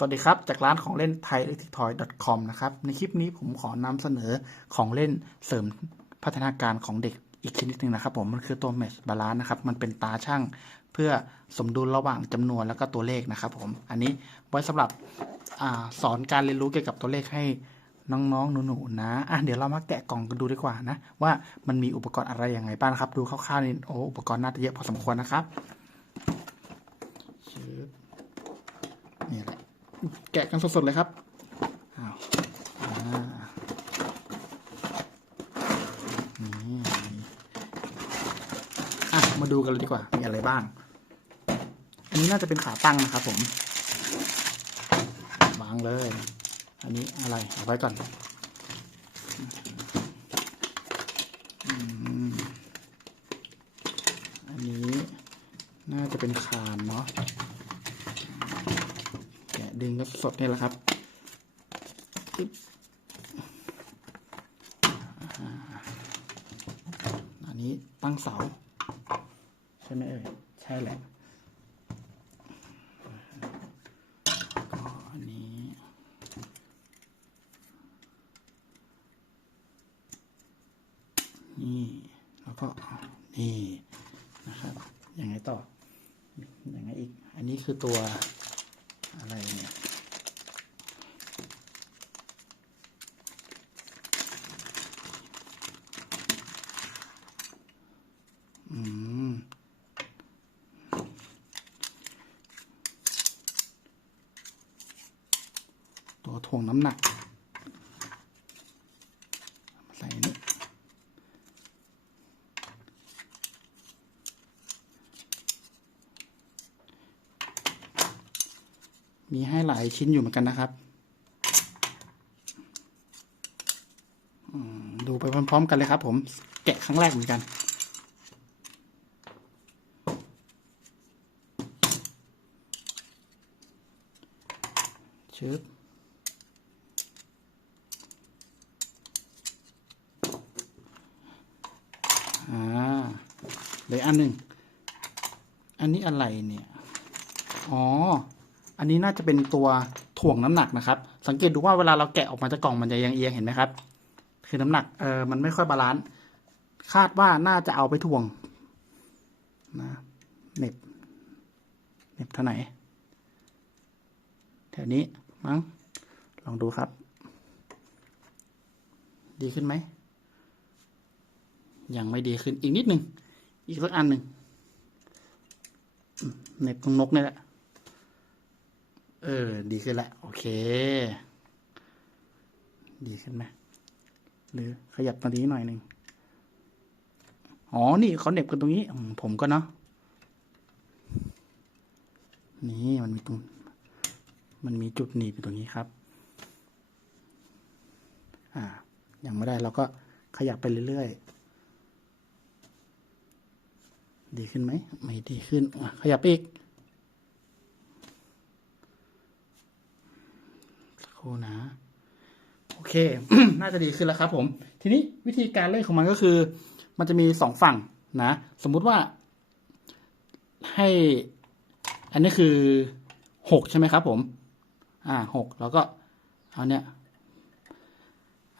สวัสดีครับ จากร้านของเล่น t h a i e l e c t r i c t o y c o m นะครับ ในคลิปนี้ผมขอนำเสนอของเล่นเสริมพัฒนาการของเด็กอีกชนิดหนึ่งนะครับผมมันคือตัว Mesh Balance นะครับ มันเป็นตาช่างเพื่อสมดุลระหว่างจำนวนแล้วก็ตัวเลขนะครับผม อันนี้ไว้สำหรับอสอนการเรียนรู้เกี่ยวกับตัวเลขให้น้องๆหนูๆนะอะเดี๋ยวเรามาแกะกล่องกันดูดีกว่านะ ว่ามันมีอุปกรณ์อะไรยังไงบ้างครับ ดูคร่าวๆนี่โอ้อุปกรณ์น่าจะเยอะพอสมควรนะครับชึบนี่ แหละแกะกันสดๆเลยครับอ้าวอ่านี่อะมาดูกันเลยดีกว่า มีอะไรบ้าง อันนี้น่าจะเป็นขาตั้งนะครับผม วางเลย อันนี้อะไร เอาไว้ก่อนอืมอันนี้น่าจะเป็นคานเนาะ แกะดึงก็ สดนี่แหละครับอันนี้ตั้งเสา ใช่ไหมเอ่ย ใช่แหละก็อันนี้นี่แล้วก็นี่นะครับยังไงต่อยังไงอีก อันนี้คือตัวอะไรเนี่ย อืม ตัวถ่วง น้ำหนัก ใส่นี่มีให้หลายชิ้นอยู่เหมือนกันนะครับ ดูไปพร้อม ๆ กันเลยครับผม แกะครั้งแรกเหมือนกันชึบ เลยอันหนึ่งอันนี้อะไรเนี่ย อ๋อ อันนี้น่าจะเป็นตัวถ่วงน้ำหนักนะครับ สังเกตดูว่าเวลาเราแกะออกมาจากกล่องมันจะยังเอียงเห็นไหมครับ คือน้ำหนักเออมันไม่ค่อยบาลานซ์ คาดว่าน่าจะเอาไปถ่วงนะเน็บเน็บเท่าไหร่แถวนี้มั้ง ลองดูครับ ดีขึ้นไหม ยังไม่ดีขึ้นอีกนิดหนึ่ง อีกสักอันหนึ่งเน็บตรงนกนี่แหละ เออ ดีขึ้นแล้วโอเค ดีขึ้นไหมหรือขยับตรงนี้หน่อยหนึ่งอ๋อ นี่เขาเหน็บกันตรงนี้ ผมก็เนาะ นี่มันมีตรง มันมีจุดหนีบอยู่ตรงนี้ครับ อ่า ยังไม่ได้เราก็ขยับไปเรื่อยๆ ดีขึ้นไหมไม่ดีขึ้นขยับอีกสักครู่นะ โอเค น่าจะดีขึ้นแล้วครับผม ทีนี้วิธีการเล่นของมันก็คือ มันจะมีสองฝั่งนะ สมมุติว่า ให้ อันนี้คือหกใช่ไหมครับผม อ่าหกแล้วก็เอาเนี่ย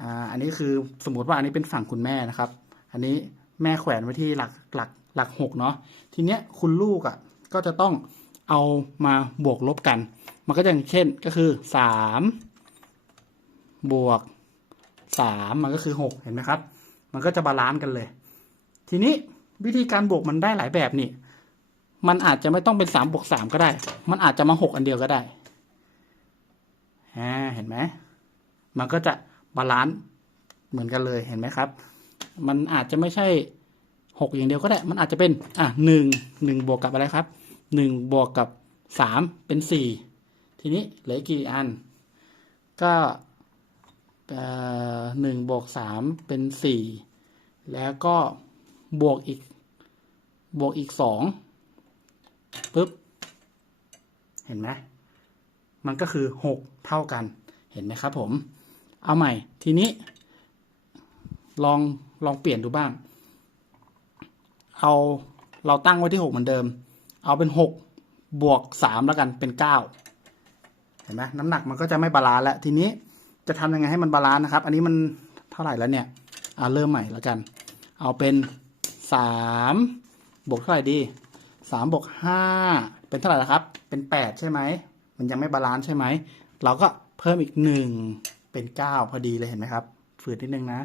อ่าอันนี้คือสมมติว่าอันนี้เป็นฝั่งคุณแม่นะครับ อันนี้แม่แขวนไว้ที่หลักหลัก หลักหกเนาะทีเนี้ยคุณลูกอะ่ะก็จะต้องเอามาบวกลบกัน มันก็อย่างเช่นก็คือสามบวกสามมันก็คือหกเห็นไหมครับ มันก็จะบาลานซ์กันเลย ทีนี้วิธีการบวกมันได้หลายแบบนี่ มันอาจจะไม่ต้องเป็นสามบวกสามก็ได้ มันอาจจะมาหกอันเดียวก็ได้อ่าเห็นไหมมันก็จะบาลานซ์เหมือนกันเลยเห็นไหมครับ มันอาจจะไม่ใช่ หกอย่างเดียวก็ได้ มันอาจจะเป็นอะหนึ่งหนึ่งบวกกับอะไรครับหนึ่งบวกกับสามเป็นสี่ทีนี้เหลือกี่อัน ก็หนึ่งบวกสามเป็นสี่แล้วก็บวกอีกบวกอีกสองปึ๊บ เห็นไหมมันก็คือหกเท่ากันเห็นไหมครับผม เอาใหม่ทีนี้ ลองลองเปลี่ยนดูบ้าง เอาเราตั้งไว้ที่หกเหมือนเดิม เอาเป็นหกบวกสามแล้วกันเป็นเก้าห็นไหมน้ำหนักมันก็จะไม่บาลานซ์แล้ว ทีนี้จะทำยังไงให้มันบาลานซ์นะครับ อันนี้มันเท่าไหร่แล้วเนี่ยอ่าเริ่มใหม่แล้วกัน เอาเป็นสามบวกเท่าไหร่ดีสามบวกห้าเป็นเท่าไหร่ละครับ เป็นแปดใช่ไหม มันยังไม่บาลานซ์ใช่ไหม เราก็เพิ่มอีกหนึ่งเป็นเก้าพอดีเลยเห็นไหมครับ ฝืดนิดนึงนะ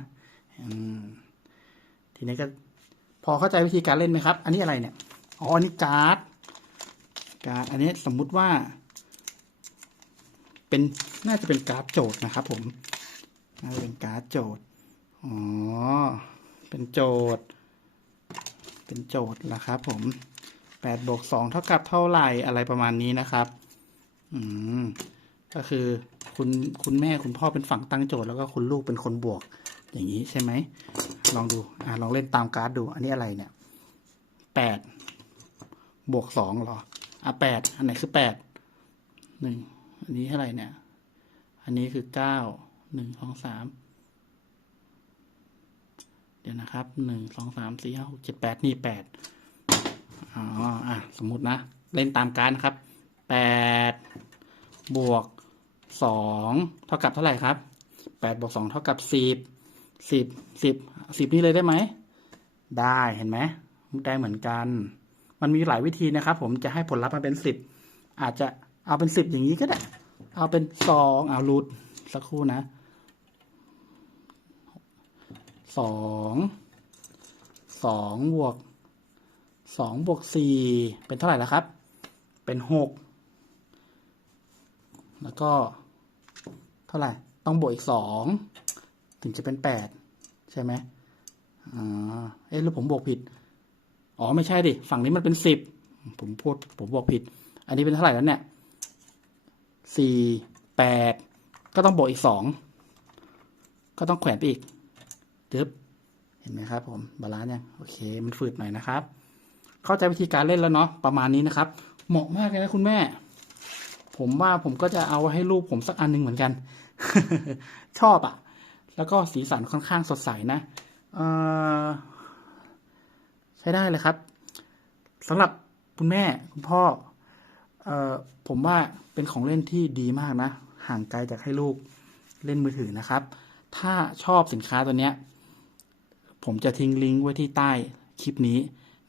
ทีนี้ก็ พอเข้าใจวิธีการเล่นไหมครับ อันนี้อะไรเนี่ย อ๋อ อันนี้การ์ด การ์ด อันนี้สมมุติว่า เป็น น่าจะเป็นการ์ดโจทย์นะครับผม น่าจะเป็นการ์ดโจทย์ อ๋อ เป็นโจทย์ เป็นโจทย์นะครับผมแปดบวกสองเท่ากับเท่าไหร่อะไรประมาณนี้นะครับ อืม ก็คือคุณคุณแม่คุณพ่อเป็นฝั่งตั้งโจทย์แล้วก็คุณลูกเป็นคนบวกอย่างนี้ใช่ไหม ลองดูอ่าลองเล่นตามการ์ดดู อันนี้อะไรเนี่ยแปดบวกสองหรอ อะแปดอันไหนคือแปดหนึ่งอันนี้เท่าไหร่เนี่ย อันนี้คือเก้าหนึ่งสองสามเดี๋ยวนะครับหนึ่งสองสามสี่ห้าหกเจ็ดแปดนี่แปดอ๋ออะสมมตินะ เล่นตามการนะครับแปดบวกสองเท่ากับเท่าไหร่ครับแปดบวกสองเท่ากับสิบสิบสิบ สิบนี่เลยได้ไหม ได้เห็นไหมได้เหมือนกัน มันมีหลายวิธีนะครับ ผมจะให้ผลลัพธ์มันเป็นสิบอาจจะเอาเป็นสิบอย่างนี้ก็ได้ เอาเป็นสองเอารูดสักครู่นะสองสองบวกสองบวกสี่เป็นเท่าไหร่แล้วครับ เป็นหกแล้วก็เท่าไหร่ ต้องบวกอีกสองถึงจะเป็นแปดใช่ไหม อ่าเอ๊ะหรือผมบวกผิด อ๋อไม่ใช่ดิ ฝั่งนี้มันเป็นสิบ ผมพูดผมบอกผิด อันนี้เป็นเท่าไหร่แล้วเนี่ยสี่แปดก็ต้องบวกอีกสองก็ต้องแขวนไปอีกจึ๊บเห็นไหมครับ ผมบาลานซ์ยังโอเค มันฝืดหน่อยนะครับ เข้าใจวิธีการเล่นแล้วเนาะประมาณนี้นะครับ เหมาะมากเลยนะคุณแม่ ผมว่าผมก็จะเอาให้ลูกผมสักอันหนึงเหมือนกัน ชอบอะ่ะ แล้วก็สีสันค่อนข้างสดใสนะ ใช้ได้เลยครับสำหรับคุณแม่คุณพ่ออผมว่าเป็นของเล่นที่ดีมากนะ ห่างไกลจากให้ลูกเล่นมือถือนะครับ ถ้าชอบสินค้าตัวเนี้ย ผมจะทิ้งลิงก์ไว้ที่ใต้คลิปนี้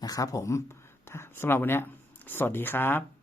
นะครับผมสำหรับวันนี้ สวัสดีครับ